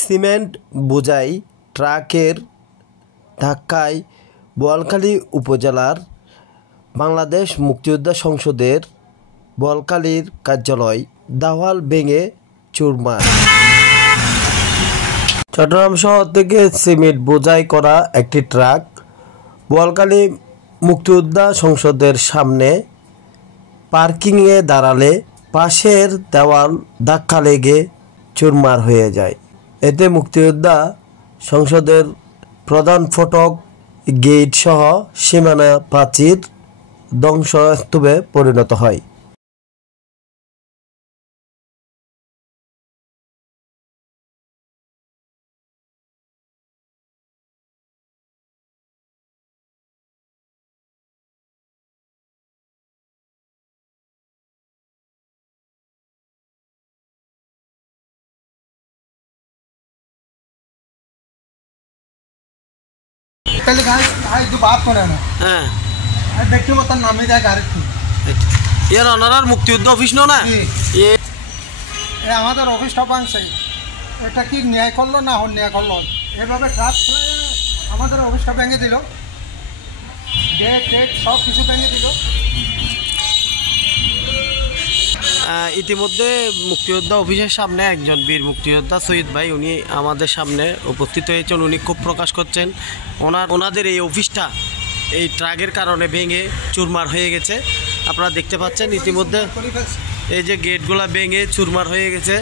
Cement বোঝাই ট্রাকের ধাক্কায় বোয়ালখালী উপজেলার বাংলাদেশ মুক্তিযোদ্ধা সংসদের বোয়ালখালীর কার্যালয় দেওয়াল ভেঙে চুরমার। চট্টগ্রাম শহর থেকে সিমেন্ট বোঝাই করা একটি ট্রাক বোয়ালখালী মুক্তিযোদ্ধা সংসদের সামনে পার্কিংয়ে দাঁড়ালে পাশের দেওয়াল ধাক্কা লেগে চুরমার হয়ে যায়। এতে মুক্তিযোদ্ধা সংসদের প্রধান ফটক, গেট সহ সীমানা প্রাচীর ধ্বংসস্তূপে পরিণত হয়। पहले गाड़ी जो बात करे ना देखते वो तन नामी जाए गाड़ी थी ये ওনার মুক্তিযুদ্ধ অফিস না ये আমাদের অফিসটা ভাঙছে। এটা কি ন্যায় করলো না অন্যায় করলো? এভাবে ট্রাক আমাদের অফিসটা ভেঙে দিল, গেট টেট সব কিছু ভেঙে দিল। ইতিমধ্যে মুক্তিযোদ্ধা অফিসের সামনে একজন বীর মুক্তিযোদ্ধা শহীদ ভাই উনি আমাদের সামনে উপস্থিত হয়েছেন। উনি ক্ষোভ প্রকাশ করছেন ওনাদের এই অফিসটা এই ট্রাকের কারণে ভেঙে চুরমার হয়ে গেছে। আপনারা দেখতে পাচ্ছেন ইতিমধ্যে এই যে গেটগুলা ভেঙে চুরমার হয়ে গেছে।